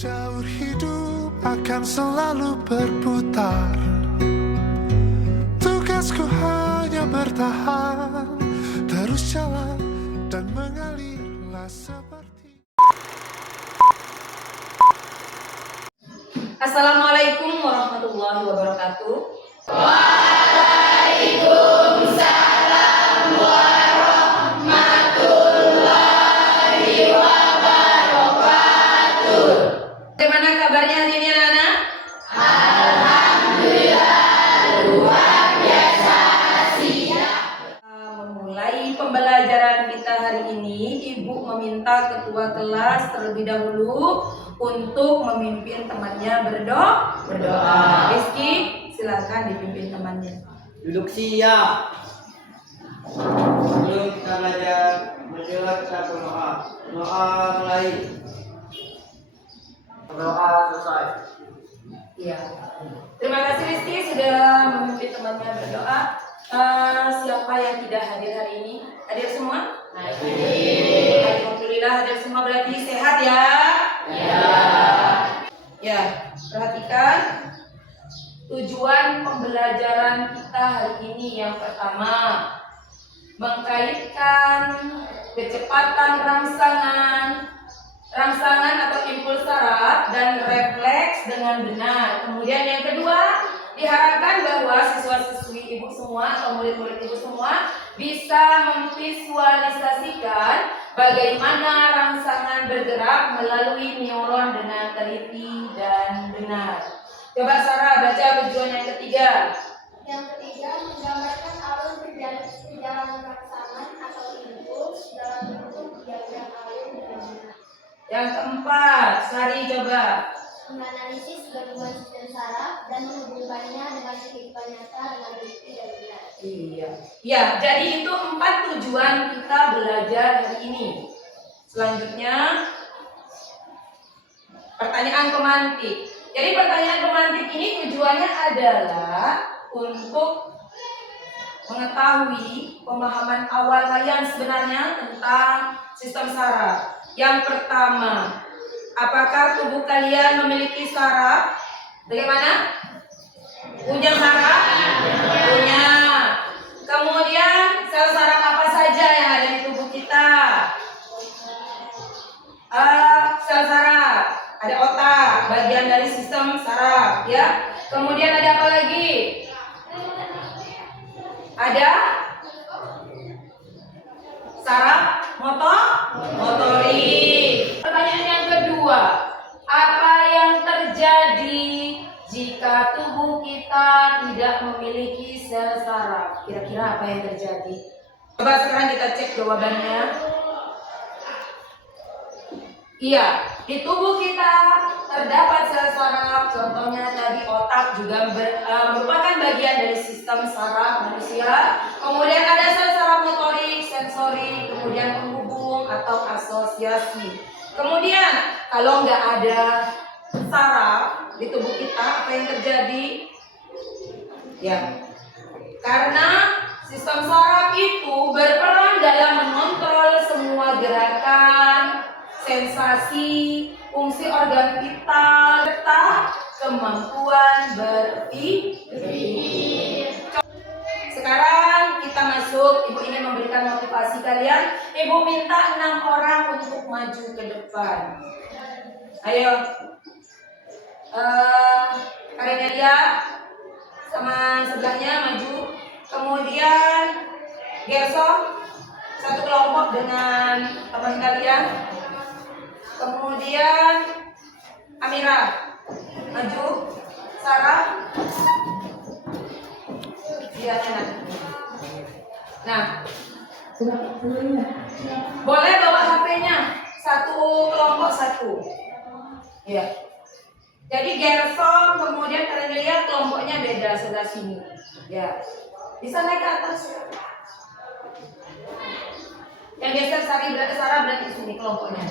Jalur hidup akan selalu berputar. Tugasku hanya bertahan, terus jalan dan mengalirlah seperti. Assalamualaikum warahmatullahi wabarakatuh. Waalaikumsalam warahmatullahi wabarakatuh. Bagaimana kabarnya hari ini anak-anak? Alhamdulillah luar biasa siap. Memulai pembelajaran kita hari ini, Ibu meminta ketua kelas terlebih dahulu untuk memimpin temannya berdoa. Rizky, silakan dipimpin temannya. Duduk siap. Sebelum kita belajar, berdoa kita berdoa. Doa mulai. Doa selesai. Iya. Terima kasih Rizky sudah memimpin temannya berdoa. Siapa yang tidak hadir hari ini? Hadir semua? Hadir. Alhamdulillah hadir semua, berarti sehat ya? Ya, perhatikan tujuan pembelajaran kita hari ini. Yang pertama, mengkaitkan kecepatan rangsangan atau impuls saraf dan refleks dengan benar. Kemudian yang kedua, diharapkan bahwa siswa-siswi ibu semua atau murid-murid ibu semua bisa memvisualisasikan bagaimana rangsangan bergerak melalui neuron dengan teliti dan benar. Coba Sarah baca tujuan yang ketiga. Yang ketiga, menggambarkan alur perjalanan rangsangan atau impuls dalam bentuk diagram alur dan benar. Yang keempat, Sari coba. Menganalisis gangguan sistem saraf dan menghubungkannya dengan kehidupan nyata dengan teliti dan benar. Iya. Ya, jadi itu 4 tujuan kita belajar hari ini. Selanjutnya, pertanyaan pemantik. Jadi pertanyaan pemantik ini tujuannya adalah untuk mengetahui pemahaman awal kalian sebenarnya tentang sistem saraf. Yang pertama, apakah tubuh kalian memiliki saraf? Bagaimana? Punya saraf? Punya. Kemudian sel saraf apa saja yang ada di tubuh kita? Sel saraf, ada otak, bagian dari sistem saraf, ya. Kemudian ada apa lagi? Ada saraf motorik. Pertanyaan yang kedua, apa yang terjadi jika tubuh kita tidak memiliki sel saraf? Kira-kira apa yang terjadi? Coba sekarang kita cek jawabannya. Iya, di tubuh kita terdapat sel saraf. Contohnya tadi otak juga merupakan bagian dari sistem saraf manusia. Kemudian ada sel saraf motorik, sensori, kemudian penghubung atau asosiasi. Kemudian kalau nggak ada saraf di tubuh kita, apa yang terjadi? Ya, karena sistem saraf itu berperan dalam mengontrol semua gerakan, sensasi, fungsi organ vital, serta kemampuan berpikir. Sekarang kita masuk, Ibu ingin memberikan motivasi kalian. Ibu minta 6 orang untuk maju ke depan. Ayo, Karenelia sama sebelahnya maju. Kemudian Gerson, satu kelompok dengan teman kalian. Kemudian Amira, maju. Sarah, iya enak. Nah, boleh bawa HP-nya. Satu kelompok satu. Iya. Jadi Gerson kemudian Karenelia kelompoknya beda sebelah sini. Ya. Bisa naik ke atas. Yang geser Sarah berarti di sini kelompoknya.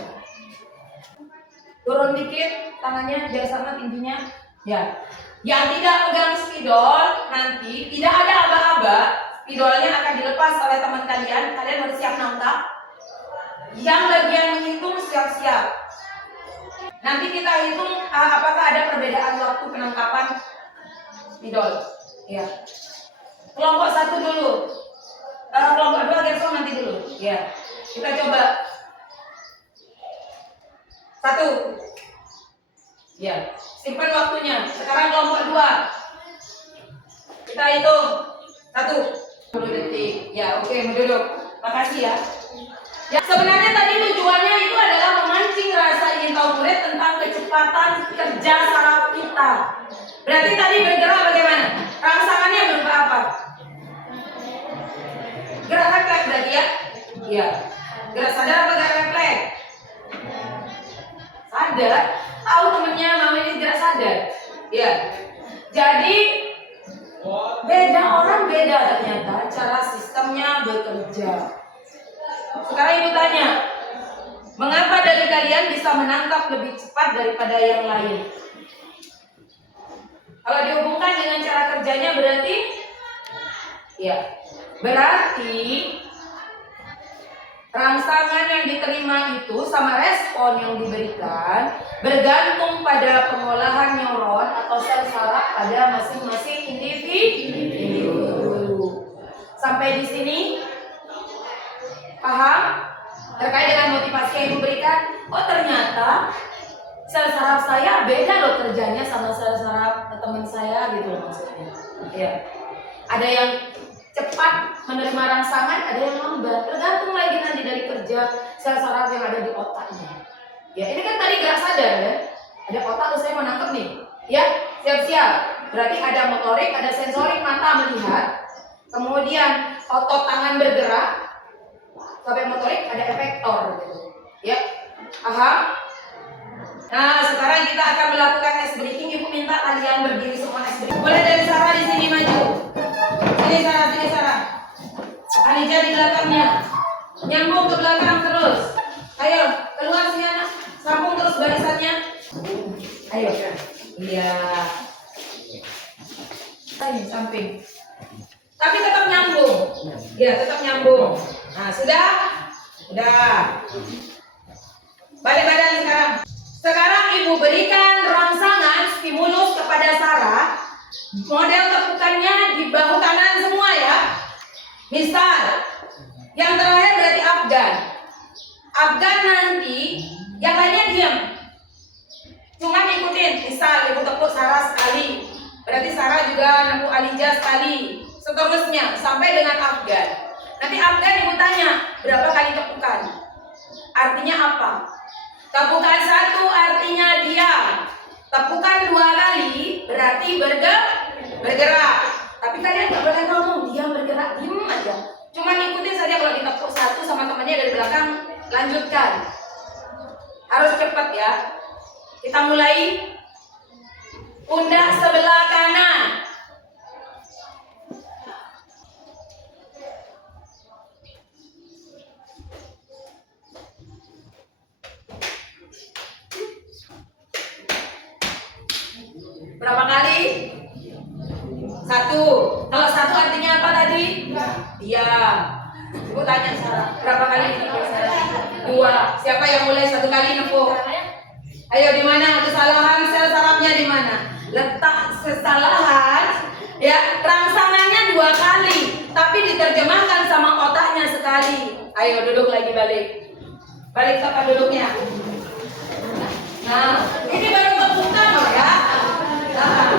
Turun dikit tangannya biar sama tingginya. Ya. Yang tidak pegang spidol nanti tidak ada aba-aba. Spidolnya akan dilepas oleh teman kalian. Kalian harus siap nangkap. Yang bagian menghitung siap-siap. Nanti kita hitung apakah ada perbedaan waktu penangkapan spidol. Ya. Kelompok 1 dulu. Kelompok 2 Gerson nanti dulu. Ya. Kita coba. 1. Ya. Simpan waktunya. Sekarang kelompok 2. Kita hitung. 1. 10 detik. Ya, oke, menduduk. Makasih ya. Ya, sebenarnya tadi tujuannya itu adalah memancing rasa ingin tahu murid tentang kecepatan kerja saraf kita. Berarti tadi bergerak bagaimana? Rangsangannya berupa apa? Gerak refleks berarti ya? Iya. Gerak sadar apa gerak refleks? Sadar. Tahu temennya mama ini gerak sadar. Iya. Jadi beda orang beda ternyata cara sistemnya bekerja. Sekarang ibu tanya, mengapa dari kalian bisa menangkap lebih cepat daripada yang lain? Kalau dihubungkan dengan cara kerjanya berarti, ya, berarti rangsangan yang diterima itu sama respon yang diberikan bergantung pada pengolahan neuron atau sel saraf pada masing-masing individu. Sampai di sini paham? Terkait dengan motivasi yang ibu berikan, oh ternyata sel saraf saya beda loh kerjanya sama sel saraf teman saya gitu loh maksudnya. Ya. Ada yang cepat menerima rangsangan, ada yang lambat. Tergantung lagi nanti dari kerja sel saraf yang ada di otaknya. Ya, ini kan tadi gerak sadar ya. Ada otak tuh saya mau nangkep nih. Ya, siap-siap. Berarti ada motorik, ada sensorik mata melihat. Kemudian otot tangan bergerak. Sampai motorik ada efektor gitu. Ya. Paham? Nah, sekarang kita akan melakukan ice breaking. Ibu minta kalian berdiri semua ice breaking. Boleh dari Sarah di sini maju. Sini Sarah. Anija di belakangnya. Nyambung ke belakang terus. Ayo, keluar sini anak. Sambung terus barisannya. Ayo. Iya. Samping. Tapi tetap nyambung. Ya, tetap nyambung. Nah, sudah? Udah. Balik badan sekarang. Sekarang ibu berikan rangsangan stimulus kepada Sarah. Model tepukannya di bahu kanan semua ya. Misal, yang terakhir berarti Afgan. Afgan nanti, yang lainnya diam. Cuma ikutin. Misal ibu tepuk Sarah sekali. Berarti Sarah juga nepuk Alija sekali. Seterusnya sampai dengan Afgan. Nanti Afgan ibu tanya berapa kali tepukan. Artinya apa? Tepukan 1 artinya diam. Tepukan 2 kali berarti bergerak. Tapi kalian nggak boleh ngomong diam bergerak, diam aja. Cuma ikutin saja kalau ditepuk 1 sama temannya dari belakang, lanjutkan. Harus cepat ya. Kita mulai. Pundak sebelah kanan. Berapa kali? 1. Kalau 1 artinya apa tadi? Diam. Ibu tanya Sarah, berapa kali nepuk Sarah? 2. Siapa yang mulai 1 kali nepuk? Ayo, di mana kesalahan sel sarafnya di mana? Letak kesalahan ya, rangsangannya 2 kali, tapi diterjemahkan sama otaknya sekali. Ayo duduk lagi, balik tempat duduknya. Nah, ini baru tepukan loh ya. Nah.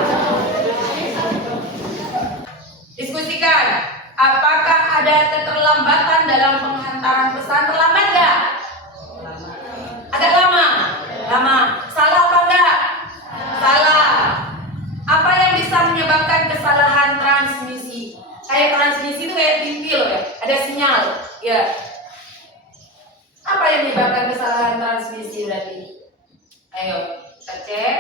Diskusikan, apakah ada keterlambatan dalam penghantaran pesan? Terlambat nggak? Agak lama. Salah apa enggak? Salah. Apa yang bisa menyebabkan kesalahan transmisi? Kayak transmisi itu kayak TV loh ya, ada sinyal. Ya. Apa yang menyebabkan kesalahan transmisi berarti? Ayo, kita cek.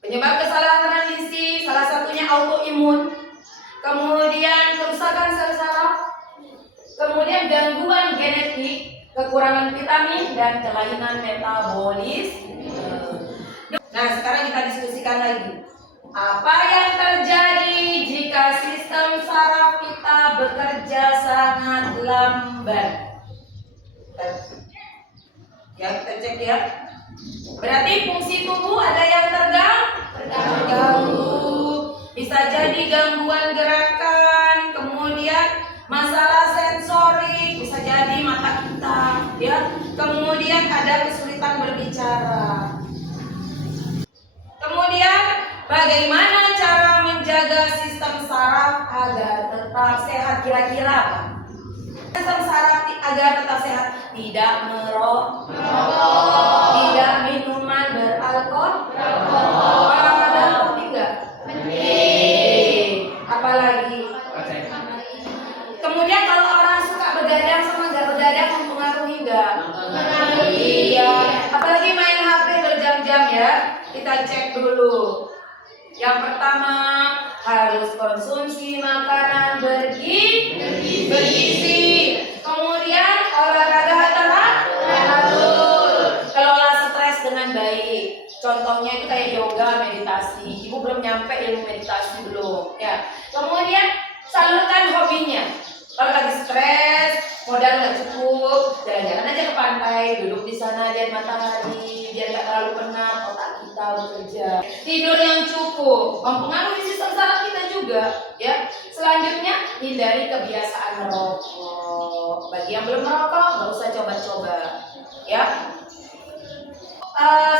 Penyebab kesalahan transmisi salah satunya autoimun. Kemudian kerusakan sel saraf. Kemudian gangguan genetik, kekurangan vitamin dan kelainan metabolis. Nah, sekarang kita diskusikan lagi. Apa yang terjadi jika sistem saraf kita bekerja sangat lambat? Ya, kita cek ya. Berarti fungsi tubuh ada yang terganggu. Bisa jadi gangguan gerakan, kemudian masalah sensorik, bisa jadi mata kita, ya. Kemudian ada kesulitan berbicara. Kemudian bagaimana cara menjaga sistem saraf agar tetap sehat kira-kira apa? Sistem saraf agar tetap sehat, tidak merokok, tidak minuman beralkohol, olahraga kopi enggak? Apalagi? Kemudian kalau orang suka begadang sama nggak begadang mempengaruhi nggak? Iya. Apalagi main HP berjam-jam ya. Kita cek dulu. Yang pertama harus konsumsi makanan bergizi. Kemudian olahraga teratur. Kelola stres dengan baik. Contohnya itu kayak yoga, meditasi. Ibu belum nyampe ilmu meditasi belum, ya. Kemudian salurkan hobinya. Kalau lagi stres, modal nggak cukup, jalan-jalan aja ke pantai, duduk di sana lihat matahari, biar nggak terlalu penat otak kita bekerja. Tidur yang cukup mempengaruhi sistem saraf kita juga, ya. Selanjutnya hindari kebiasaan merokok. Bagi yang belum merokok, nggak usah coba-coba, ya.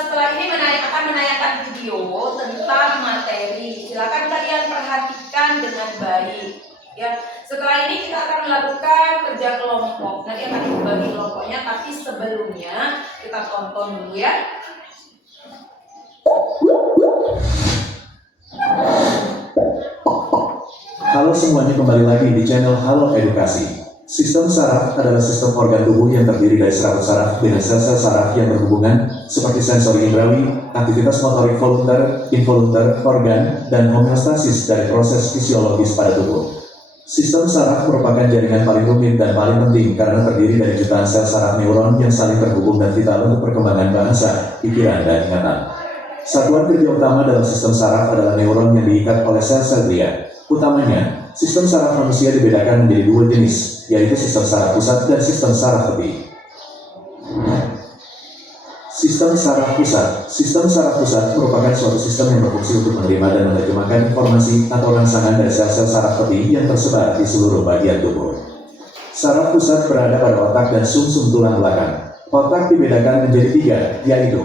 Setelah ini akan menayangkan video tentang materi. Silakan kalian perhatikan dengan baik. Ya, setelah ini kita akan melakukan kerja kelompok. Nanti akan dibagi kelompoknya, tapi sebelumnya kita tonton dulu ya. Halo semuanya, kembali lagi di channel Halo Edukasi. Sistem saraf adalah sistem organ tubuh yang terdiri dari serabut saraf dengan sel-sel saraf yang berhubungan seperti sensori indrawi, aktivitas motorik volunter, involunter, organ, dan homeostasis dari proses fisiologis pada tubuh. Sistem saraf merupakan jaringan paling rumit dan paling penting karena terdiri dari jutaan sel saraf neuron yang saling terhubung dan vital untuk perkembangan bahasa, pikiran, dan ingatan. Satuan kerja utama dalam sistem saraf adalah neuron yang diikat oleh sel-sel glia. Utamanya, sistem saraf manusia dibedakan menjadi dua jenis, yaitu sistem saraf pusat dan sistem saraf tepi. Sistem saraf pusat. Sistem saraf pusat merupakan suatu sistem yang berfungsi untuk menerima dan menerjemahkan informasi atau rangsangan dari sel-sel saraf tepi yang tersebar di seluruh bagian tubuh. Saraf pusat berada pada otak dan sumsum tulang belakang. Otak dibedakan menjadi tiga, yaitu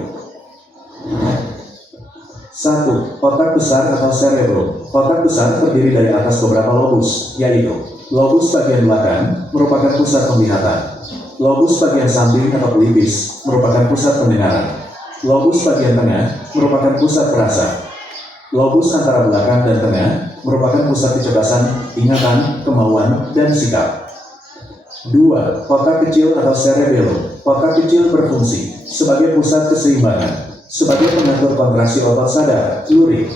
1. Otak besar atau cerebrum. Otak besar terdiri dari atas beberapa lobus, yaitu lobus bagian belakang merupakan pusat penglihatan, lobus bagian samping atau pelipis merupakan pusat pendengaran, lobus bagian tengah merupakan pusat perasa, lobus antara belakang dan tengah merupakan pusat kecerdasan, ingatan, kemauan, dan sikap. 2. Otak kecil atau cerebellum. Otak kecil berfungsi sebagai pusat keseimbangan, sebagai pengatur kontraksi otot sadar, lurik,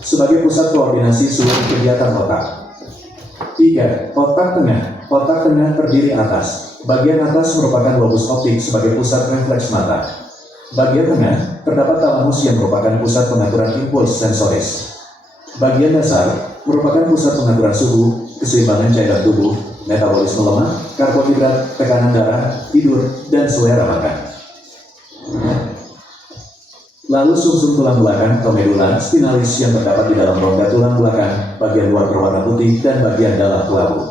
sebagai pusat koordinasi seluruh kegiatan otak. 3. Otak tengah. Otak tengah terdiri atas. Bagian atas merupakan lobus optik sebagai pusat refleks mata. Bagian tengah terdapat talamus yang merupakan pusat pengaturan impuls sensoris. Bagian dasar merupakan pusat pengaturan suhu, keseimbangan cairan tubuh, metabolisme lemak, karbohidrat, tekanan darah, tidur, dan selera makan. Lalu sumsum tulang belakang atau medula spinalis yang terdapat di dalam rongga tulang belakang, bagian luar berwarna putih dan bagian dalam kelabu.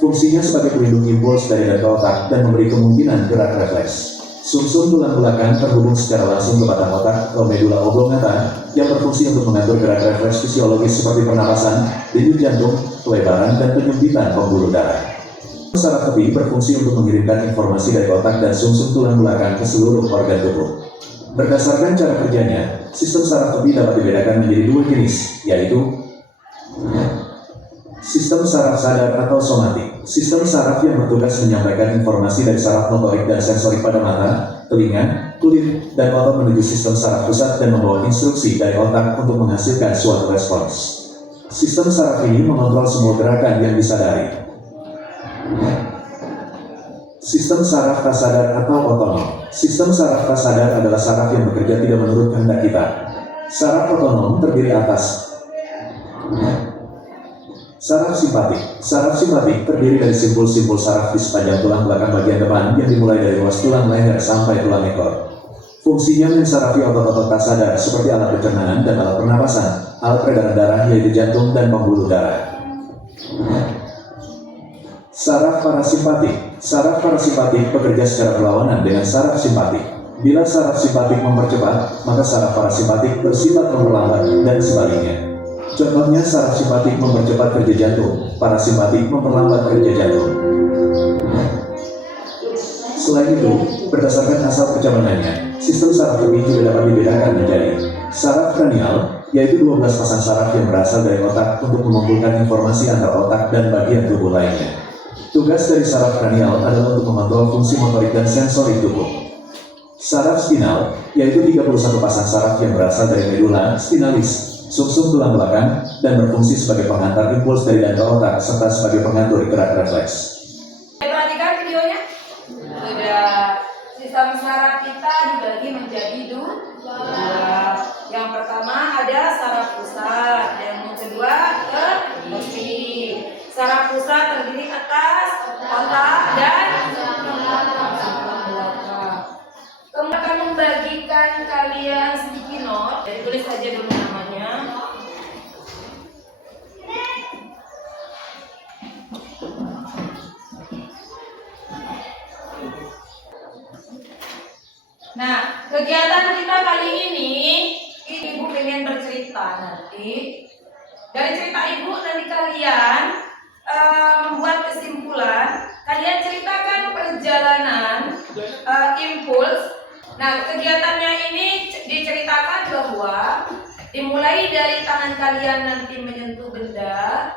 Fungsinya sebagai pelindung impuls dari dan ke otak dan memberi kemungkinan gerak refleks. Sumsum tulang belakang terhubung secara langsung ke batang otak atau medula oblongata yang berfungsi untuk mengatur gerak refleks fisiologis seperti pernapasan, denyut jantung, pelebaran, dan penyempitan pembuluh darah. Saraf tepi berfungsi untuk mengirimkan informasi dari otak dan sumsum tulang belakang ke seluruh organ tubuh. Berdasarkan cara kerjanya, sistem saraf tepi dapat dibedakan menjadi dua jenis, yaitu sistem saraf sadar atau somatik. Sistem saraf yang bertugas menyampaikan informasi dari saraf motorik dan sensorik pada mata, telinga, kulit, dan otot menuju sistem saraf pusat dan membawa instruksi dari otak untuk menghasilkan suatu respons. Sistem saraf ini mengontrol semua gerakan yang disadari. Sistem saraf tak sadar atau otonom. Sistem saraf tak sadar adalah saraf yang bekerja tidak menurut kehendak kita. Saraf otonom terdiri atas Saraf simpatik. Saraf simpatik terdiri dari simpul-simpul saraf di sepanjang tulang belakang bagian depan yang dimulai dari ruas tulang leher sampai tulang ekor. Fungsinya mensarafi otot-otot tak sadar seperti alat pencernaan dan alat pernapasan, alat peredaran darah yaitu jantung dan pembuluh darah. Saraf parasimpatik. Saraf parasimpatik bekerja secara berlawanan dengan saraf simpatik. Bila saraf simpatik mempercepat, maka saraf parasimpatik bersifat memperlambat dan sebaliknya. Contohnya saraf simpatik mempercepat kerja jantung, parasimpatik memperlambat kerja jantung. Selain itu, berdasarkan asal kecabangannya, sistem saraf tepi juga dapat dibedakan menjadi saraf kranial, yaitu 12 pasang saraf yang berasal dari otak untuk mengumpulkan informasi antar otak dan bagian tubuh lainnya. Tugas dari saraf kranial adalah untuk mengontrol fungsi motorik dan sensorik tubuh. Saraf spinal, yaitu 31 pasang saraf yang berasal dari medula spinalis, sumsum tulang belakang, dan berfungsi sebagai penghantar impuls dari dantau otak serta sebagai pengatur gerak refleks. Perhatikan videonya. Sudah. Sistem saraf kita dibagi menjadi dua. Yang pertama ada saraf pusat, dan yang kedua ke tepi. Saraf pusat terdiri atas otak dan belakang. Kemudian akan membagikan kalian sticky note. Jadi tulis saja dulu namanya. Nah, kegiatan kita kali ini, ibu pengen bercerita nanti. Dari cerita ibu nanti kalian membuat kesimpulan. Kalian ceritakan perjalanan impuls. Nah, kegiatannya ini diceritakan bahwa dimulai dari tangan kalian nanti menyentuh benda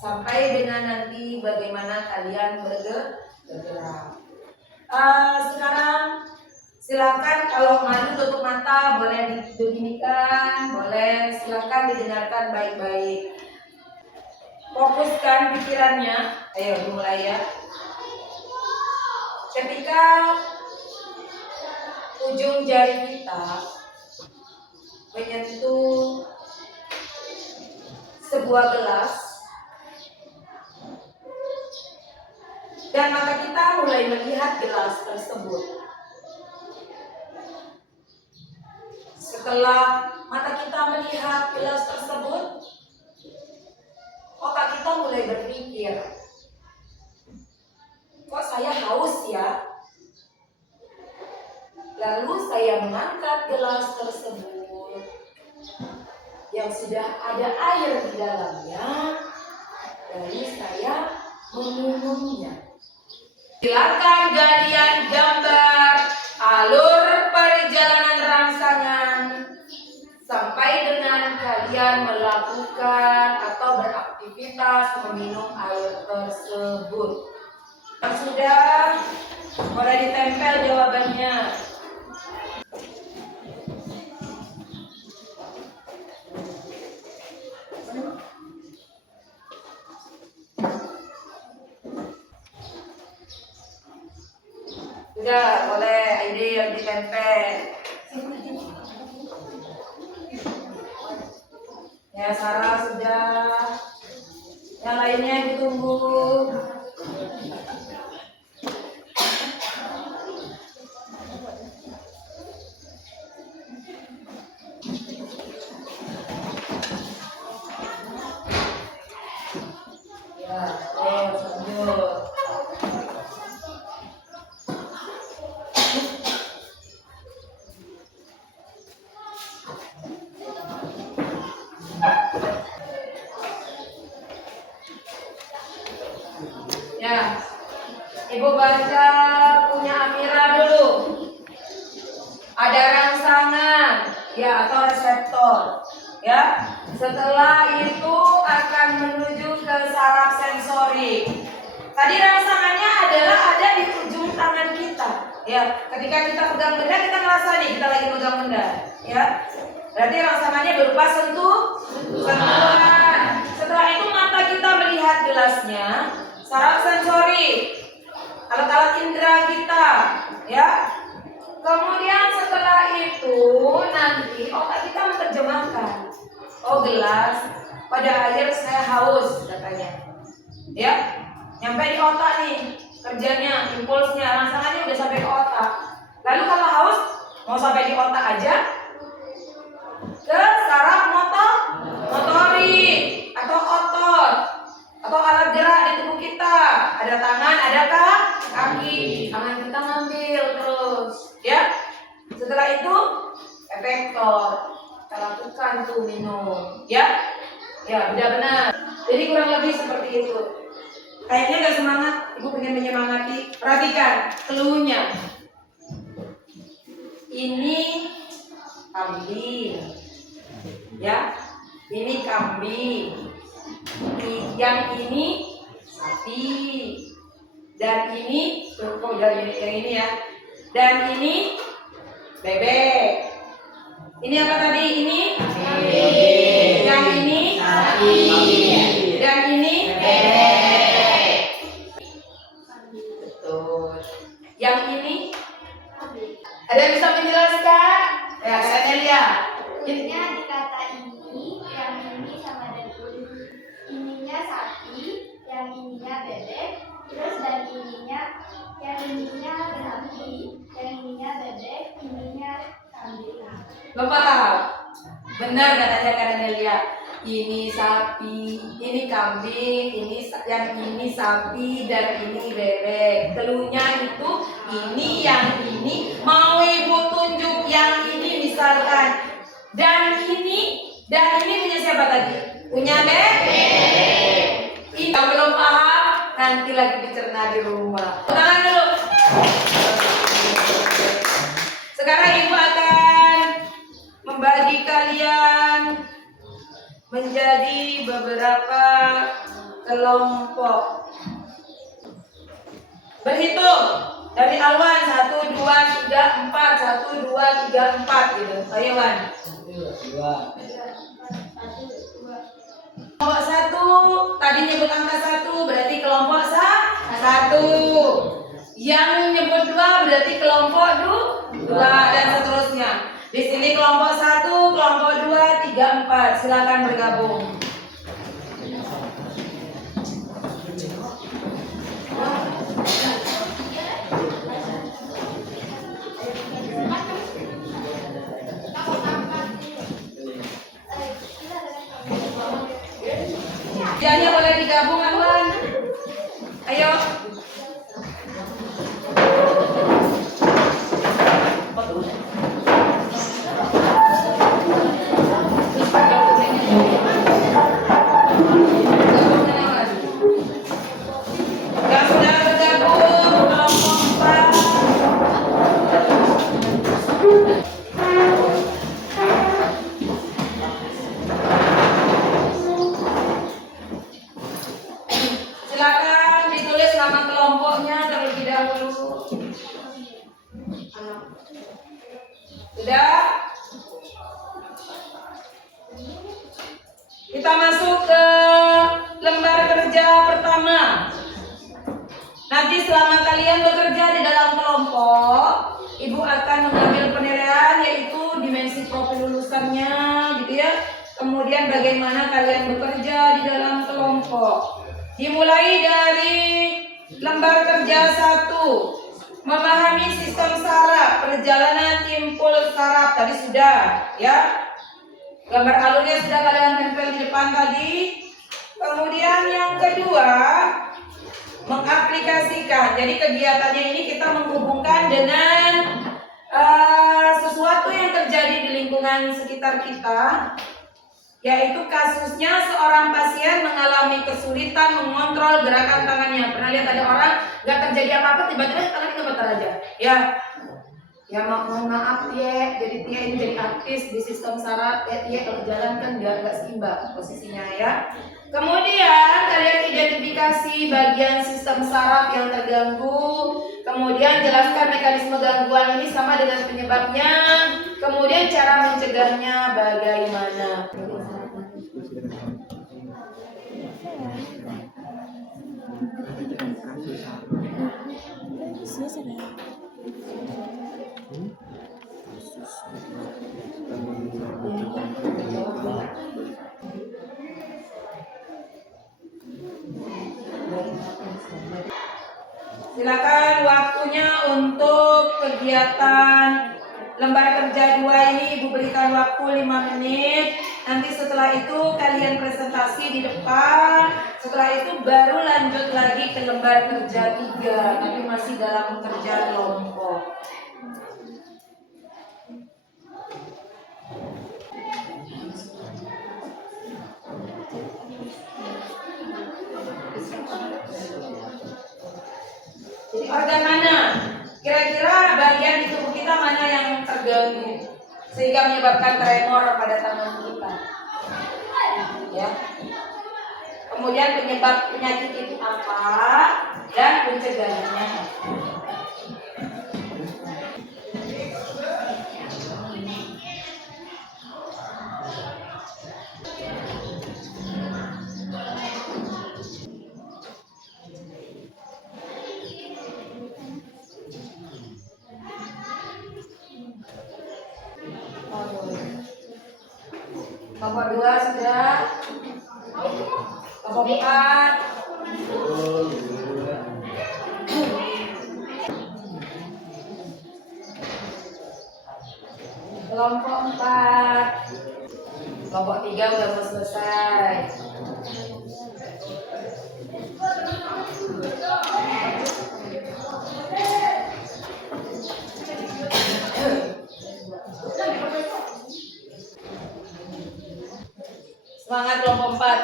sampai dengan nanti bagaimana kalian bergerak. Sekarang silakan kalau malu tutup mata, boleh dibeginikan, boleh silakan didengarkan baik-baik. Fokuskan pikirannya. Ayo dimulai ya. Ketika ujung jari kita menyentuh sebuah gelas dan mata kita mulai melihat gelas tersebut. Setelah mata kita melihat gelas tersebut, otak kita mulai berpikir, kok saya haus ya? Lalu saya mengangkat gelas tersebut yang sudah ada air di dalamnya, lalu saya meminumnya. Silakan kalian gambar alur perjalanan rangsangan sampai dengan kalian melakukan atau beraktivitas meminum air tersebut. Sudah, boleh ditempel jawabannya. Sudah, boleh ide yang ditempel. Ya, Sarah sudah. Yang lainnya ditunggu. Ya, lanjut. Ya, Ibu baca punya Amira dulu. Ada rangsangan, ya atau reseptor, ya. Setelah itu akan menuju ke saraf sensorik. Tadi rangsangannya adalah ada di ujung tangan kita, ya. Ketika kita pegang benda, kita ngerasa nih kita lagi pegang benda, ya. Berarti rangsangannya berupa sentuhan. Setelah itu mata kita melihat gelasnya. Saraf sensorik, alat-alat indera kita, ya. Kemudian setelah itu nanti otak kita menerjemahkan, oh gelas, pada air saya haus, kata katanya. Ya, nyampe di otak nih kerjanya, impulsnya, rangsangannya udah sampai ke otak. Lalu kalau haus mau sampai di otak aja, ke saraf motorik atau otot atau alat gerak di tubuh kita. Ada tangan, ada kaki. Tangan kita ngambil terus, ya. Setelah itu efektor. Kita lakukan tuh minum, ya. Ya, benar-benar. Jadi kurang lebih seperti itu. Kayaknya gak semangat, ibu pengen menyemangati. Perhatikan clue-nya. Ini kambing, ya. Ini kambing. Yang ini sapi. Dan ini, dari yang ini ya. Dan ini bebek. Ini apa tadi? Ini kambing. Yang ini sapi. Dan ini bebek. Betul. Yang ini ada yang bisa menjelaskan? Ya, katanya lihat. Cluenya di kata ini, yang ini sama dengan ininya sapi, yang ininya bebek, terus dan ininya, yang ininya sapi, yang ininya bebek, ininya kambing. Bapak, benar katanya karena lihat. Ini sapi, ini kambing, yang ini sapi dan ini bebek. Cluenya itu ini yang ini. Mau ibu tunjuk yang ini misalkan. Dan ini punya siapa tadi? Punya bebek. Ini yang belum paham nanti lagi dicerna di rumah. Tangan dulu. Sekarang ibu akan membagi kalian menjadi beberapa kelompok. Berhitung dari Alwan 1, 2, 3, 4, 1, 2, 3, 4 gitu. Ayo Wan. Kelompok 1 tadi nyebut angka 1 berarti kelompok 1. Yang nyebut 2 berarti kelompok 2 dan seterusnya. Di sini kelompok 1, kelompok 2, 3, 4. Silakan bergabung. Jangan boleh digabung Anwan. Ayo. Silakan ditulis nama kelompoknya terlebih dahulu. Sudah? Kita masuk ke lembar kerja pertama. Nanti selama kalian bekerja di dalam kelompok, ibu akan mengambil penilaian yaitu dimensi profil lulusannya, gitu ya. Kemudian bagaimana kalian bekerja di dalam kelompok. Dimulai dari lembar kerja 1, memahami sistem saraf, perjalanan timbul saraf tadi sudah, ya. Gambar alurnya sudah kalian tempel di depan tadi. Kemudian yang kedua, mengaplikasikan. Jadi kegiatannya ini kita menghubungkan dengan sesuatu yang terjadi di lingkungan sekitar kita. Yaitu kasusnya seorang pasien mengalami kesulitan mengontrol gerakan tangannya. Pernah lihat ada orang gak terjadi apa-apa tiba-tiba tangannya gemetar aja. Ya mohon maaf ya. Jadi dia ini jadi artis di sistem saraf. Dia kalau jalan kan gak seimbang posisinya ya. Kemudian kalian identifikasi bagian sistem saraf yang terganggu. Kemudian jelaskan mekanisme gangguan ini sama dengan penyebabnya. Kemudian cara mencegahnya bagaimana. Silakan waktunya untuk kegiatan lembar kerja 2 ini Ibu berikan waktu 5 menit. Nanti setelah itu kalian presentasi di depan. Setelah itu baru lanjut lagi ke lembar kerja 3, tapi masih dalam kerja kelompok. Jadi organ mana? Kira-kira bagian di tubuh kita mana yang terganggu sehingga menyebabkan tremor pada tangan kita? Ya. Kemudian penyebab penyakit itu apa dan pencegahannya. Kelompok 2 sudah. Kelompok 4. Kelompok 4. Kelompok 3 udah mau selesai. Semangat kelompok 4.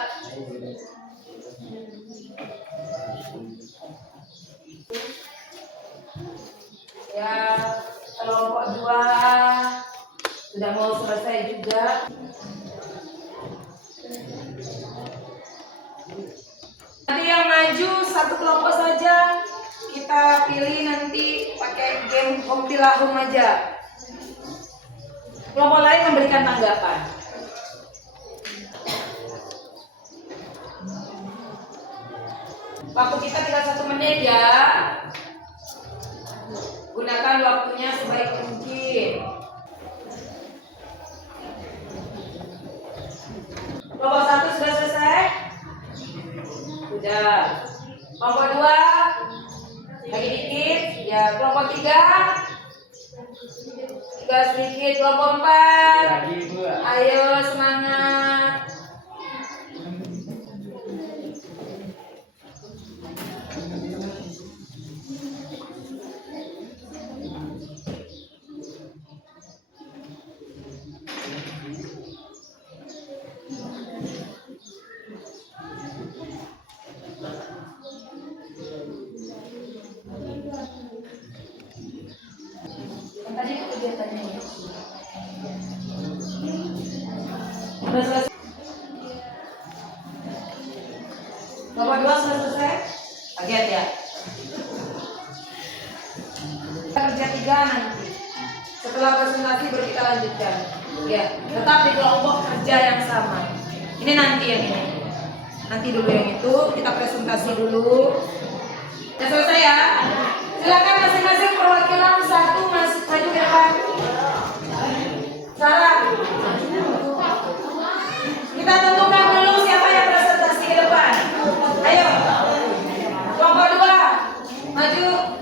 Ya, kelompok 2 sudah mau selesai juga. Nanti yang maju satu kelompok saja. Kita pilih nanti pakai game kompilahum aja. Kelompok lain memberikan tanggapan. Waktu kita tinggal 1 menit ya. Gunakan waktunya sebaik mungkin. Kelompok 1 sudah selesai? Sudah. Kelompok 2 lagi dikit. Ya, kelompok 3 juga sedikit. Kelompok 4 ayo semangat. Tadi itu kegiatannya ya. Sudah selesai. Kelompok 2 sudah selesai? Kaget ya? Kerja 3 nanti. Setelah presentasi baru kita lanjutkan. Ya, tetap di kelompok kerja yang sama. Ini nanti yang ini. Nanti dulu yang itu, kita presentasi dulu. Sudah selesai ya? Silakan masing-masing perwakilan satu maju ke depan. Sarah. Kita tentukan dulu siapa yang presentasi ke depan. Ayo. Kelompok 2 maju.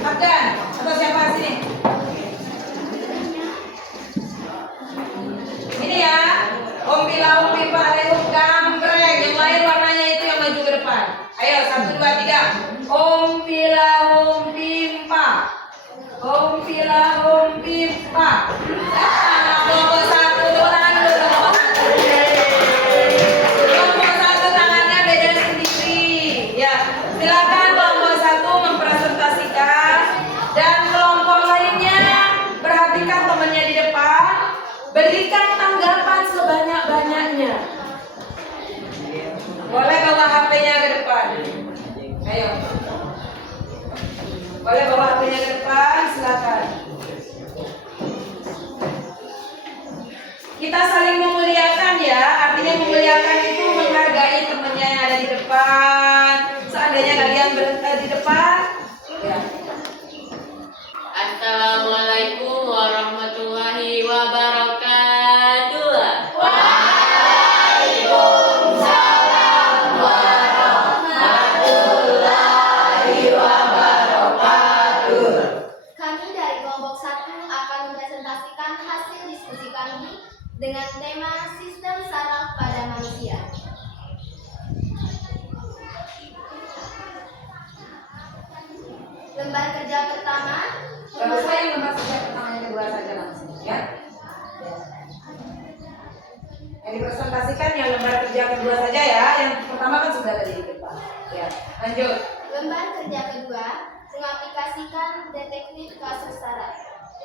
Abdan atau siapa sini? Ini ya. Om Bila, Om Pipa, Om Gambreng. Yang lain warnanya itu yang maju ke depan. Ayo 1, 2, 3. Om Bila, Om Pimpa. Om Bila, Om Pimpa. Kelompok 1 tangan dulu. Kelompok 1 tangannya beda sendiri. Ya, silakan kelompok 1 mempresentasikan dan kelompok lainnya perhatikan temannya di depan, berikan tanggapan sebanyak-banyaknya. Boleh bawa HP-nya ke depan. Ayo. Boleh bawa HP-nya ke depan, silakan. Kita saling memuliakan ya, artinya memuliakan itu menghargai temannya yang ada di depan. Seandainya kalian berada di depan, ya. Assalamualaikum warahmatullahi wabarakatuh. Waalaikumsalam warahmatullahi wabarakatuh. kami dengan tema Sistem Saraf pada Manusia. Lembar kerja pertama. Kalau saya yang lembar kerja pertama yang kedua saja langsung ya. Yang dipresentasikan yang lembar kerja kedua saja ya. Yang pertama kan sudah tadi di depan. Ya, lanjut. Lembar kerja kedua mengaplikasikan detektif kasus saraf.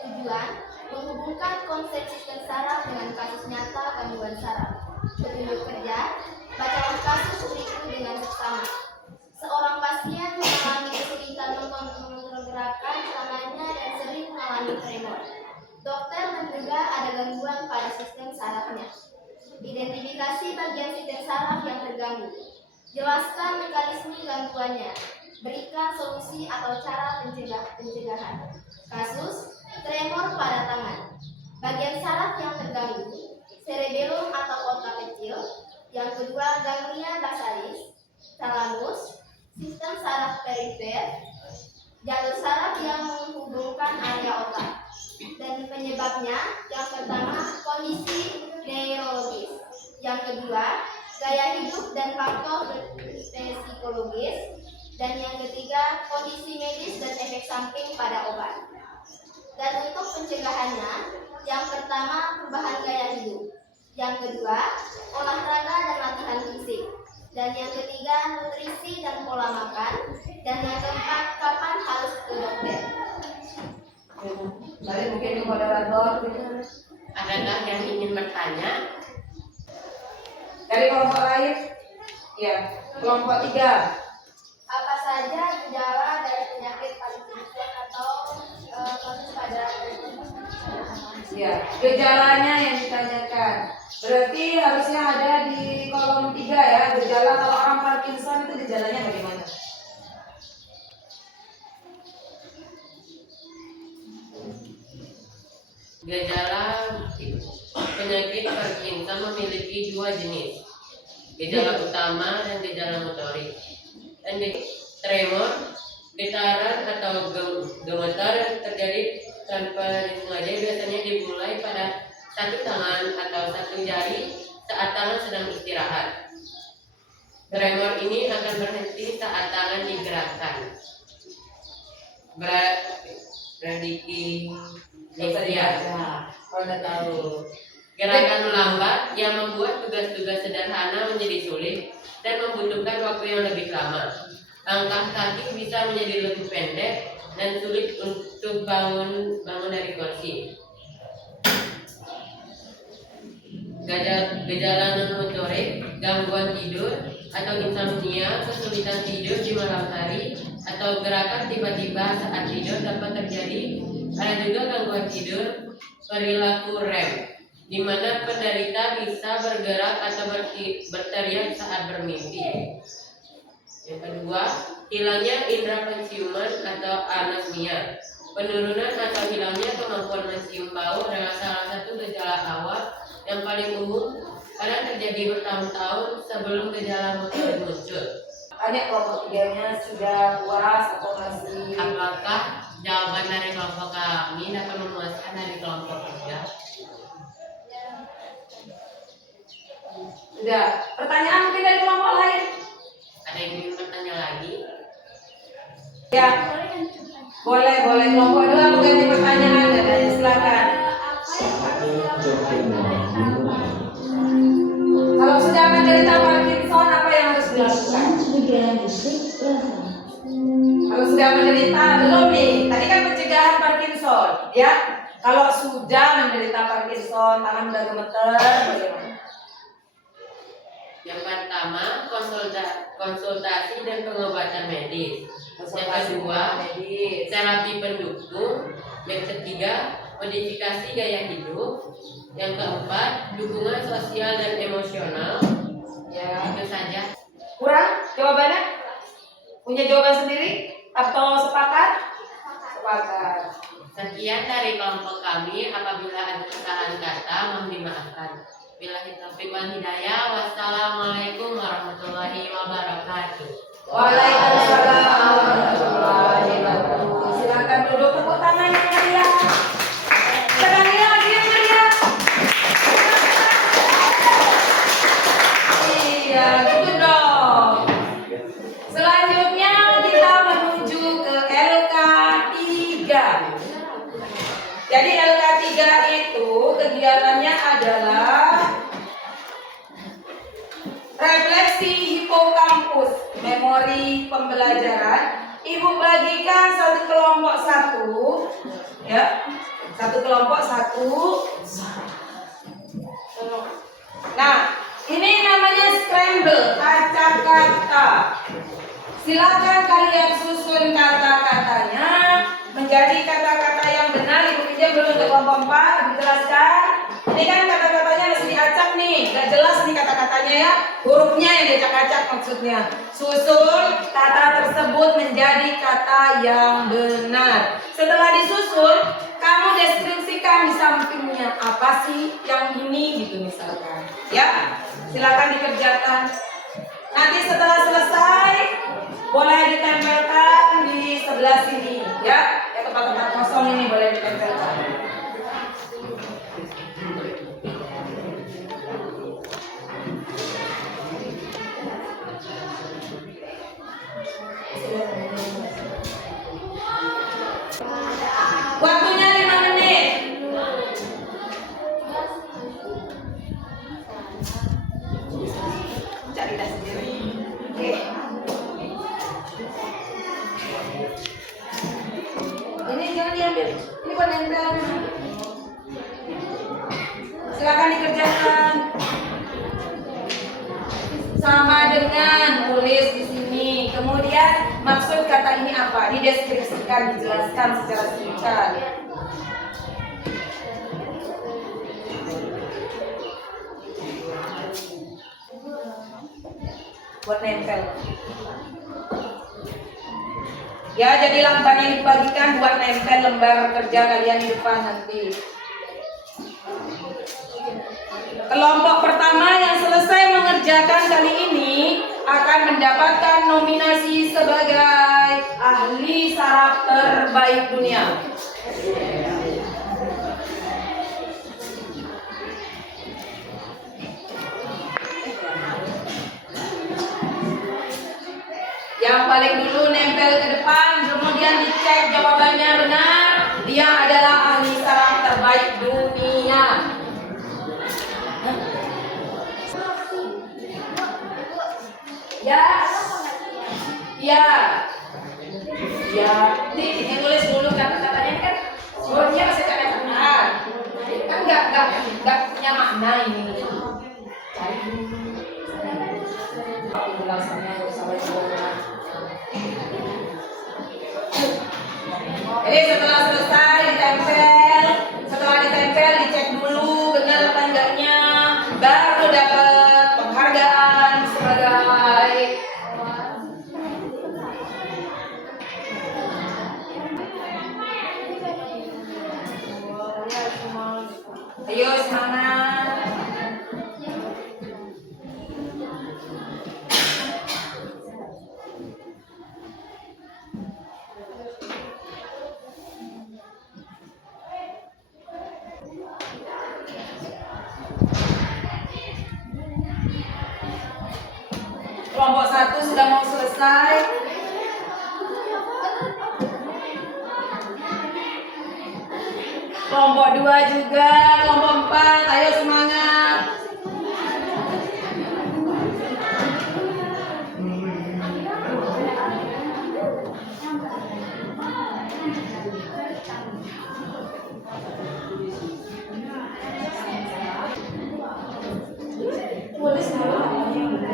Tujuan menghubungkan konsep sistem saraf dengan kasus nyata gangguan saraf. Petunjuk kerja, bacalah kasus berikut dengan seksama. Seorang pasien mengalami kesulitan mengontrol gerakan tangannya dan sering mengalami tremor. Dokter menduga ada gangguan pada sistem sarafnya. Identifikasi bagian sistem saraf yang terganggu. Jelaskan mekanisme gangguannya. Berikan solusi atau cara pencegahan. Kasus tremor pada tangan. Bagian saraf yang terganggu, cerebellum atau otak kecil. Yang kedua, ganglia basalis, thalamus, sistem saraf perifer, jalur saraf yang menghubungkan area otak. Dan penyebabnya, yang pertama, kondisi neurologis. Yang kedua, gaya hidup dan faktor psikologis. Dan yang ketiga, kondisi medis dan efek samping pada obat. Dan untuk pencegahannya, yang pertama, perubahan gaya hidup. Yang kedua, olahraga dan latihan fisik. Dan yang ketiga, nutrisi dan pola makan. Dan yang keempat, kapan harus ke dokter. Mari mungkin ke moderator. Adakah yang ingin bertanya? Dari kelompok lain? Ya, kelompok 3. Apa saja gejala dari penyakit Parkinson atau kasus pada Ya, gejalanya yang ditanyakan. Berarti harusnya ada di kolom 3 ya. Gejala kalau orang Parkinson itu gejalanya bagaimana? Gejala penyakit Parkinson memiliki 2 jenis, gejala utama dan gejala motorik. Dan tremor, getaran atau gemetar yang terjadi tanpa disengaja biasanya dimulai pada satu tangan atau satu jari saat tangan sedang istirahat. Tremor ini akan berhenti saat tangan digerakkan. Anda tahu. Gerakan melambat yang membuat tugas-tugas sederhana menjadi sulit dan membutuhkan waktu yang lebih lama. Langkah kaki bisa menjadi lebih pendek dan sulit untuk bangun dari kursi. Gejala non-motorik, gangguan tidur atau insomnia, kesulitan tidur di malam hari atau gerakan tiba-tiba saat tidur dapat terjadi. Ada juga gangguan tidur perilaku REM, di mana penderita bisa bergerak atau berteriak saat bermimpi. Yang kedua, hilangnya indera penciuman atau anosmia. Penurunan atau hilangnya kemampuan mencium bau adalah salah satu gejala awal yang paling umum karena terjadi bertahun-tahun sebelum gejala motor muncul. Tanya kelompok 3-nya sudah puas atau masih? Apakah jawaban dari kelompok kami dapat memuaskan dari kelompok 3? Sudah. Pertanyaan mungkin dari kelompok lain? Ada yang ingin bertanya lagi? Ya. Boleh kelompok 2 mungkin di pertanyaan ya, silakan. Kalau sudah menderita Parkinson apa yang harus dilakukan? Kalau sudah menderita belum nih, tadi kan pencegahan Parkinson, ya. Kalau sudah menderita Parkinson, tangan udah gemeter, bagaimana? Yang pertama, konsultasi dan pengobatan medis. Yang kedua, terapi pendukung. Yang ketiga, modifikasi gaya hidup. Yang keempat, dukungan sosial dan emosional. Ya. Itu saja. Kurang jawabannya? Punya jawaban sendiri atau sepakat? Sepakat. Sekian dari kelompok kami. Apabila ada kesalahan kata, mohon dimaafkan. Billahi taufiq wal hidayah. Wassalamualaikum warahmatullahi wabarakatuh. Waalaikumsalam warahmatullahi wabarakatuh. Silakan duduk, tepuk tangan yang meriah. Sekali lagi yang meriah. Infokampus Memori Pembelajaran. Ibu bagikan satu kelompok satu, ya, satu kelompok satu. Nah, ini namanya scramble, acak kata. Silakan kalian susun kata-katanya menjadi kata-kata yang benar. Ibu pinjam dulu untuk kelompok 4, dijelaskan. Ini kan kata-katanya masih diacak nih, gak jelas nih kata-katanya ya. Hurufnya yang diacak-acak maksudnya. Susun kata tersebut menjadi kata yang benar. Setelah disusun, kamu deskripsikan di sampingnya apa sih yang ini gitu misalkan. Ya, silakan dikerjakan. Nanti setelah selesai boleh ditempelkan di sebelah sini ya. Ya, tempat-tempat kosong ini boleh ditempelkan. Waktunya 5 menit. Cari tas sendiri. Oke. Ini jangan diambil. Ini buat nempel. Silakan dikerjakan. Sama dengan tulis di sini. Kemudian maksud kata ini apa? Dideskripsikan, dijelaskan secara singkat. Buat nempel. Ya, jadi lampan yang dibagikan buat nempel lembar kerja kalian di depan nanti. Kelompok pertama yang selesai mengerjakan kali ini akan mendapatkan nominasi sebagai ahli saraf terbaik dunia. Yang paling dulu nempel ke depan, kemudian dicek jawabannya benar, dia adalah ahli saraf terbaik dunia. Ya, ya, ya. Ini tulis dulu kata-katanya kan. Sebelumnya masih kata-kata. Kan nggak punya makna ini. Cari dulu. Penjelasannya sampai semua. Jadi setelah selesai ditempel, setelah ditempel dicek dulu benar apa enggaknya, baru dapat penghargaan sebagai ayo semangat. Kelompok 1 sudah mau selesai. Kelompok 2 juga, kelompok 4, ayo semangat. Tulis dulu namanya yang benar.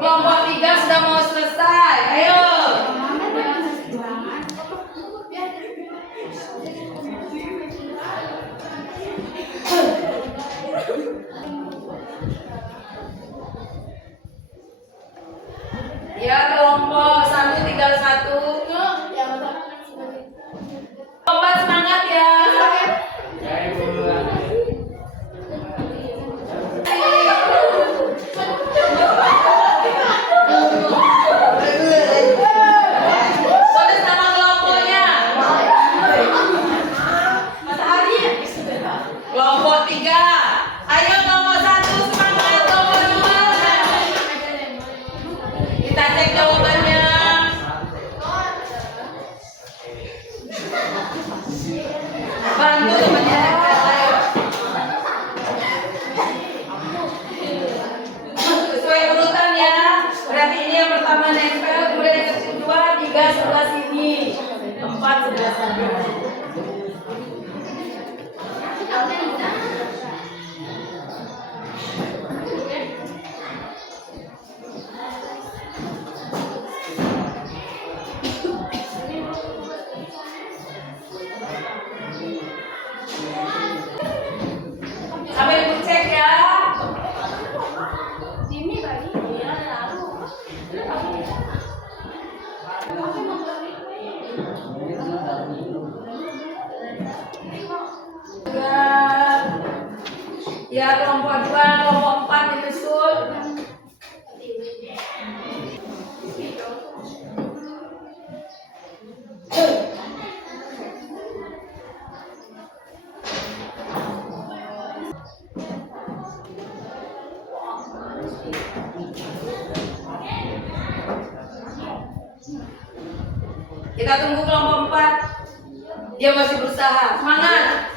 Kelompok 3 sudah mau selesai. Ayo. Ya, kelompok 1 tinggal 1. Kelompok semangat ya. Tulis nama kelompoknya. Kelompok 3. Ayo kelompok 1 semangat, kelompok 2. Kita cek jawabannya. 3 sebelah sini, 4 sebelah sana. Sampai ibu cek ya. Ya, kelompok 2, kelompok 4 disusul. Kita tunggu kelompok 4. Dia masih berusaha. Semangat.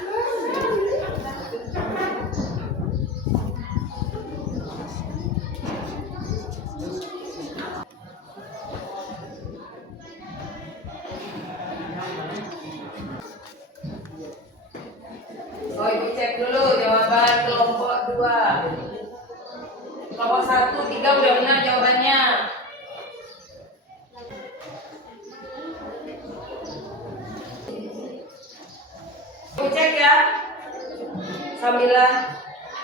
Oh, ibu cek dulu jawaban kelompok 2. Kelompok 1, 3 udah benar jawabannya. Ibu cek ya. Sambilan.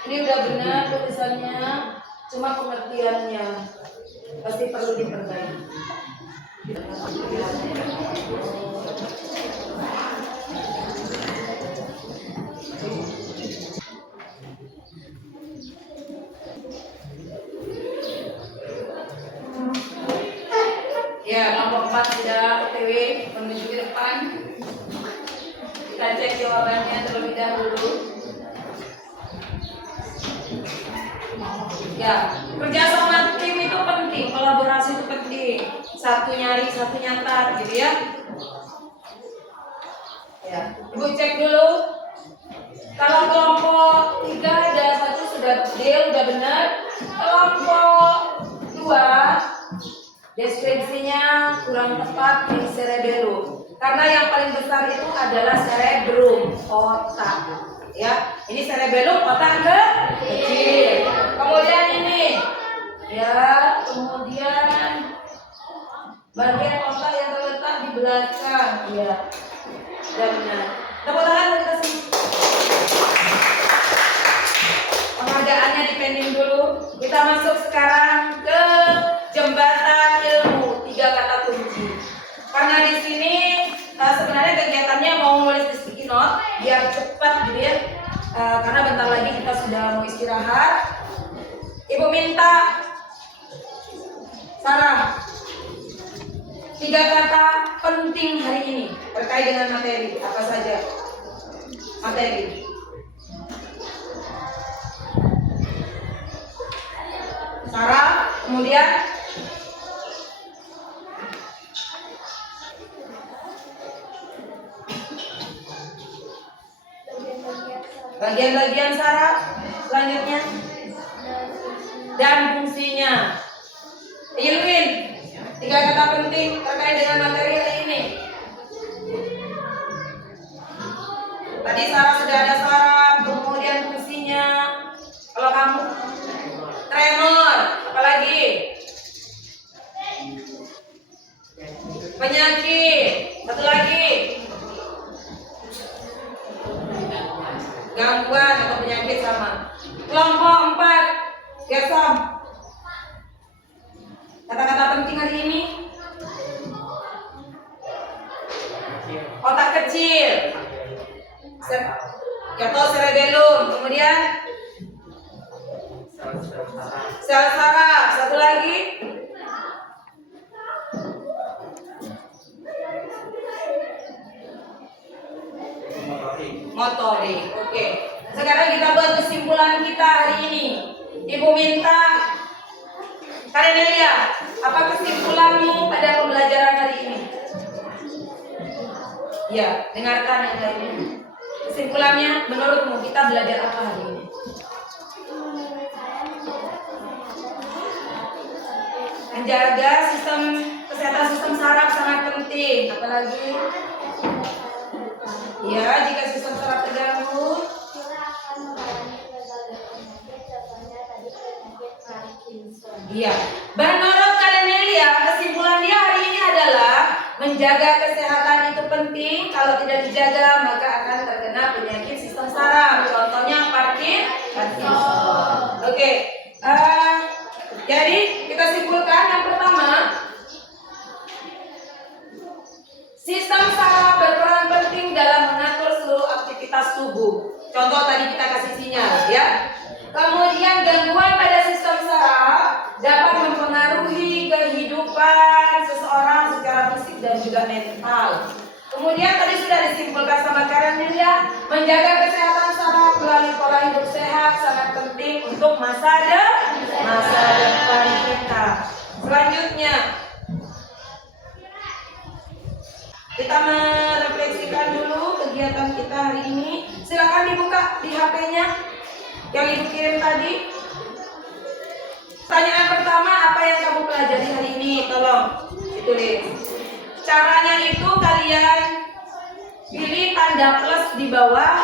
Ini udah benar tulisannya, cuma pengertiannya pasti perlu diperbaiki. Ya, kelompok 4 sudah OTW menuju ke depan. Kita cek jawabannya terlebih dahulu. Ya, kerja sama tim itu penting, kolaborasi itu penting. Satu nyari, satu nyatat, gitu ya. Ya, ibu cek dulu. Kalau kelompok 3 ada 1 sudah deal, udah benar. Kelompok 2 deskripsinya kurang tepat di cerebellum. Karena yang paling besar itu adalah cerebrum, otak. Ya, ini cerebellum, otak kecil. Kemudian ini, ya, kemudian bagian otak yang terletak di belakang, ya, dan benar. Tepuk tangan kita semua. Penghargaannya dipending dulu. Kita masuk sekarang ke jembatan ilmu, 3 kata kunci. Karena di sini sebenarnya kegiatannya mau nulis di sticky note biar cepat gitu ya. Karena bentar lagi kita sudah mau istirahat. Ibu minta Sarah 3 kata penting hari ini terkait dengan materi apa saja materi. Sarah, kemudian bagian-bagian Sarah selanjutnya dan fungsinya. Ilwin, 3 kata penting terkait dengan materi hari ini. Tadi Sarah sudah ada saraf, kemudian fungsinya. Kalau kamu tremor, apalagi penyakit, satu lagi gangguan atau penyakit sama. Kelompok 4, Gersom. Kata-kata penting hari ini. Otak kecil. Atau cerebellum. Kemudian sel saraf. Satu lagi. Motorik. Oke. Sekarang kita buat kesimpulan kita hari ini. Ibu minta kalian lihat apa kesimpulanmu pada pembelajaran hari ini. Ya, dengarkan yang lainnya. Kesimpulannya, menurutmu kita belajar apa hari ini? Menjaga sistem kesehatan sistem saraf sangat lagi? Ya, jika sistem saraf terganggu, kita akan mengalami berbagai penyakit, contohnya tadi penyakit Parkinson. iya. Menurut Kademelia, kesimpulan dia hari ini adalah menjaga kesehatan itu penting. Kalau tidak dijaga, maka akan terkena penyakit sistem saraf. Contohnya Parkinson. Oke. Jadi kita simpulkan yang pertama, sistem saraf berperan penting dalam mengatur seluruh aktivitas tubuh. Contoh tadi kita kasih sinyal, ya. Kemudian gangguan pada sistem saraf dapat mempengaruhi kehidupan seseorang secara fisik dan juga mental. Kemudian tadi sudah disimpulkan sama Kademelia, menjaga kesehatan saraf melalui pola hidup sehat sangat penting untuk masa depan kita. Selanjutnya, kita merefleksikan dulu kegiatan kita hari ini. Silakan dibuka di HP-nya yang ibu kirim tadi. Pertanyaan pertama, apa yang kamu pelajari hari ini? Tolong ditulis. Caranya itu kalian pilih tanda plus di bawah.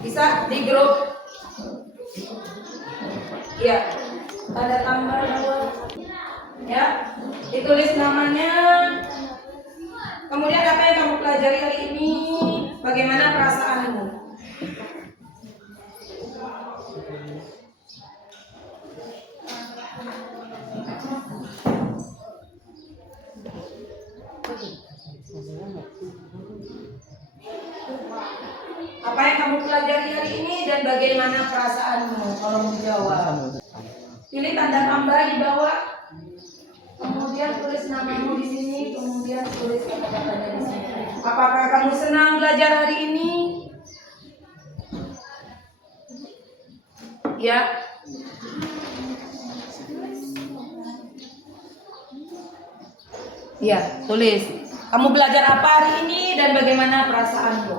Bisa di grup. Ya, tanda tambah bawah. Ya, ditulis namanya. Kemudian apa yang kamu pelajari hari ini? Bagaimana perasaanmu? Apa yang kamu pelajari hari ini dan bagaimana perasaanmu? Tolong menjawab. Pilih tanda tambah di bawah. Kemudian tulis namamu di sini. Kemudian tulis kata-katanya di sini. Apakah kamu senang belajar hari ini? Ya. Ya, tulis. Kamu belajar apa hari ini dan bagaimana perasaanmu?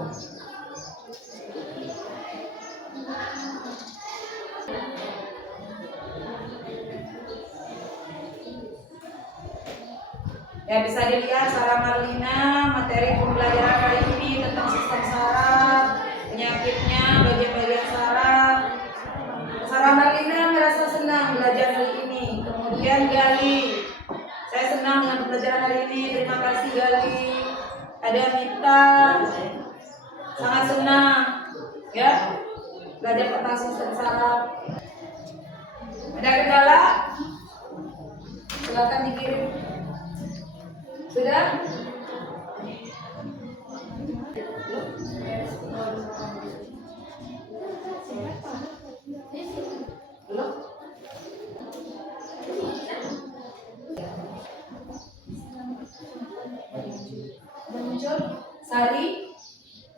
Ya, bisa dilihat Sarah Marlina, materi pembelajaran hari ini tentang sistem saraf, penyakitnya, bagian-bagian saraf. Sarah Marlina merasa senang belajar hari ini. Kemudian Gali, saya senang dengan pembelajaran hari ini. Terima kasih Gali. Ada Mita, sangat senang, ya, belajar tentang sistem saraf. Ada kendala? Silakan dikirim. Sudah? Belum? Muncul? Sari?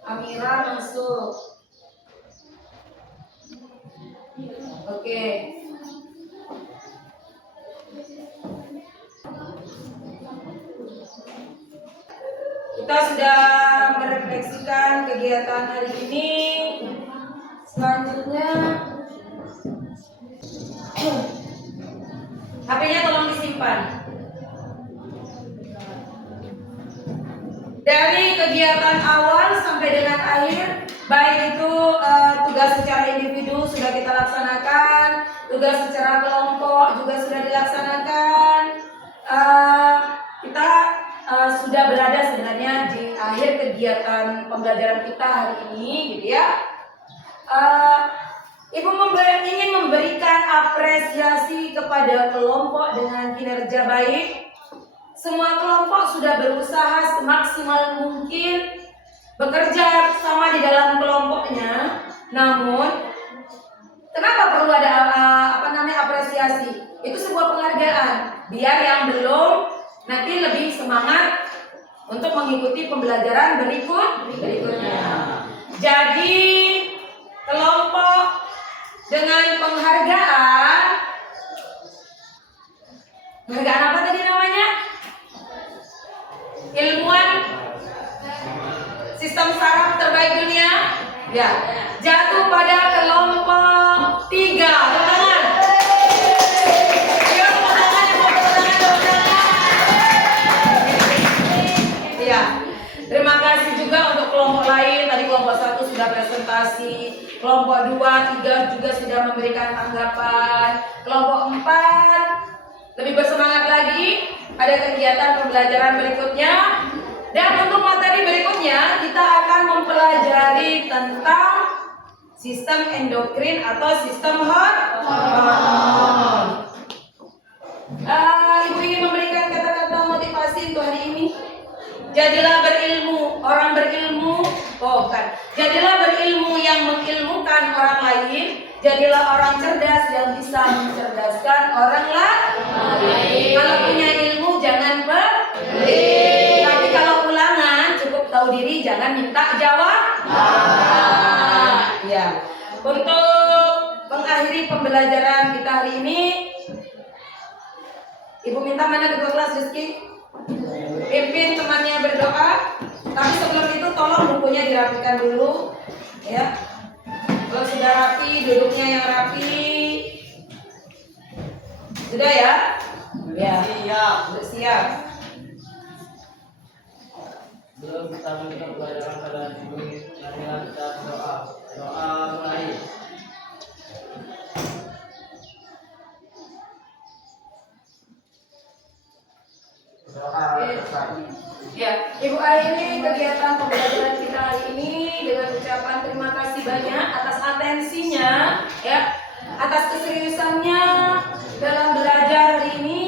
Amira masuk. Oke. Kita sudah merefleksikan kegiatan hari ini. Selanjutnya, HP-nya tolong disimpan. Dari kegiatan awal sampai dengan akhir, baik itu tugas secara individu sudah kita laksanakan, tugas secara kelompok juga sudah dilaksanakan. Kita sudah berada sebenarnya di akhir kegiatan pembelajaran kita hari ini, gitu ya. Ibu ingin memberikan apresiasi kepada kelompok dengan kinerja baik. Semua kelompok sudah berusaha semaksimal mungkin bekerja sama di dalam kelompoknya. Namun, kenapa perlu ada apresiasi? Itu sebuah penghargaan. Biar yang belum nanti lebih semangat untuk mengikuti pembelajaran berikutnya. Jadi kelompok dengan penghargaan apa tadi namanya? Ilmuwan sistem saraf terbaik dunia, ya, jatuh pada kelompok 3. Tangan. Ayo tepuk tangan, tepuk tangan. sudah presentasi, kelompok 2, 3 juga sudah memberikan tanggapan, kelompok 4 lebih bersemangat lagi, ada kegiatan pembelajaran berikutnya. Dan untuk materi berikutnya kita akan mempelajari tentang sistem endokrin atau sistem hormon. Ibu ingin memberikan kata-kata motivasi untuk hari ini. Jadilah berilmu, orang berilmu, jadilah berilmu yang mengilmukan orang lain. Jadilah orang cerdas yang bisa mencerdaskan orang lain. Kalau punya ilmu jangan pelit. Tapi kalau ulangan cukup tahu diri, jangan minta jawab. Ya. Untuk mengakhiri pembelajaran kita hari ini, Ibu minta mana ketua kelas Rizky? Pimpin temannya berdoa. Tapi sebelum itu tolong bukunya dirapikan dulu, ya. Kalau sudah rapi, duduknya yang rapi. Sudah ya? Ya. Sudah siap. Belum kita menutup pelajaran pada hari ini, marilah kita berdoa. Doa mulai. Ya, Ibu akhiri kegiatan pembelajaran kita hari ini dengan ucapan terima kasih banyak atas atensinya, ya, atas keseriusannya dalam belajar hari ini.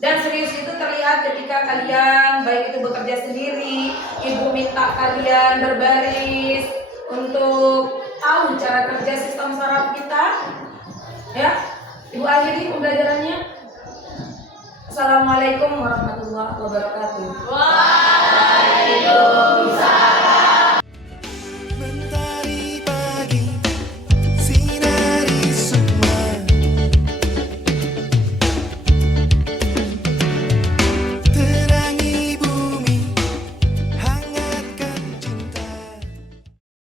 Dan serius itu terlihat ketika kalian baik itu bekerja sendiri, Ibu minta kalian berbaris untuk tahu cara kerja sistem saraf kita. Ya, Ibu akhiri pembelajarannya. Assalamualaikum warahmatullahi wabarakatuh. Waalaikumsalam.